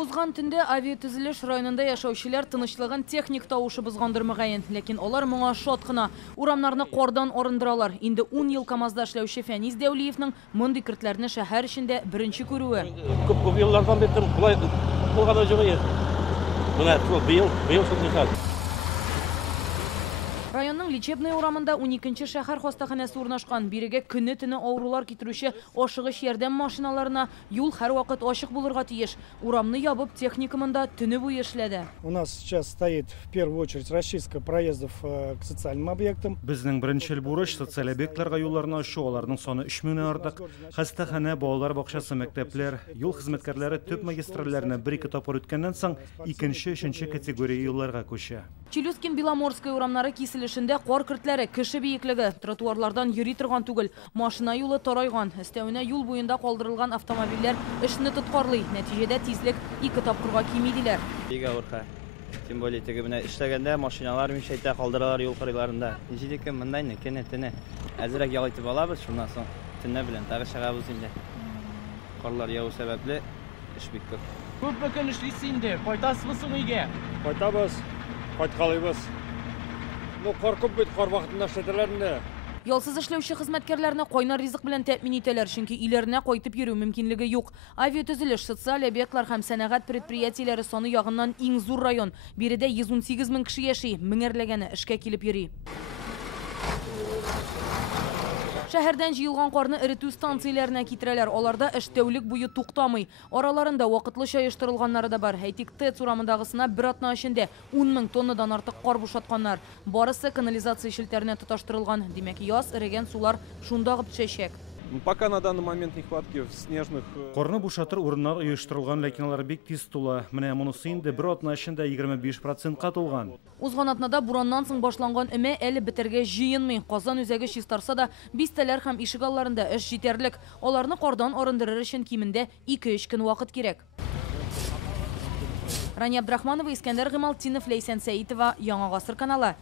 Узган түнде авиатүзелеш районында яшаучылар тынычлыгын техник тавышы бузгандыр мөгаен, ләкин алар моңа шат кына. Урамнарны кордан орындыралар. Инде 10 ел КамАЗда эшләүче Фәниз Дәүлиевнең мондый киртләрне шәһәр эчендә беренче күрүе. Күп еллардан бeri булай булган җыгы. Менә быел шундый. Районның лечебный урамында 12-нче шәһәр хастаханәсе урнашкан. Бирегә көне-төне авырулар китерүче ашыгыч ярдәм машиналарына юл һәрвакыт ачык булырга тиеш. Урамны ябып техникумында төне буе эшләде. У нас сейчас стоит в первую очередь расчистка проездов к социальным объектам. Безнең беренчел бурыч социаль объектларга юлларны ачу, аларның саны 3000 артык. Хастаханә, балалар бакчасы, мәктәпләр, юл хезмәткәрләре төп магистральләрне 1-2 тапкыр үткәннән соң икенче, өченче категория юлларга күчә. Челюскин-Беломорская урамнары киселешендә кар кертләре кеше биеклеге, тротуарлардан йөри торган түгел, машина юлы тарайган, өстәвенә юл буенда калдырылган автомобильләр эшне тоткарлый, нәтиҗәдә тизлек 2 тапкырга кими диләр. Тем более теге менә эшләгәндә машиналар мишәйтә калдыралар юл кырыйларында. Ничек мондай кенә әзрәк ял итеп алабыз, шуннан соң төнне белән тагы чыгабыз инде. Карлар яву сәбәпле эш бик күп. Күп көн эшлисез инде, кайтасызмы соң өйгә? Кайтабыз, кайткалыйбыз. Ну коркып бит кар вакытында эшләтәләр инде. Ялсыз эшләүче хезмәткәрләрне кайнар ризык белән тәэмин итәләр, чөнки иләренә кайтып йөрү мөмкинлеге юк. Авиатүзелеш, социаль объектлар һәм сәнәгать предприятиеләре саны ягыннан иң зур район. Биредә 118 мең кеше яши, меңәрләгәне эшкә килеп йөри. Шәһәрдән җыелган карны эретү станцияләренә китерәләр. Аларда эш тәүлек буе туктамый. Араларында вакытлыча оештырылганнары да бар. Әйтик, ТЭЦ урамындагысына бер атна эчендә 10 мең тоннадан артык кар бушатканнар. Барысы канализация челтәренә тоташтырылган. Димәк, яз эрегән сулар шунда гып төшәчәк. Пока на данный момент нехватки снежных. Карны бушатыр урыннар оештырылган, ләкин алар бик тиз тула. Менә монысы инде бер атна эчендә 25%-ка тулган. Узган атнада бураннан соң башланган эме әле бетергә җыенмый. Казан үзәге чистарса да, бистәләр һәм ишегалларында эш җитәрлек. Аларны кардан арындырыр өчен кимендә 2-3 көн вакыт кирәк. Рания Абдрахманова, Искәндәр Гыймалтдинов, Ләйсән Сәитова, Яңа гасыр каналы.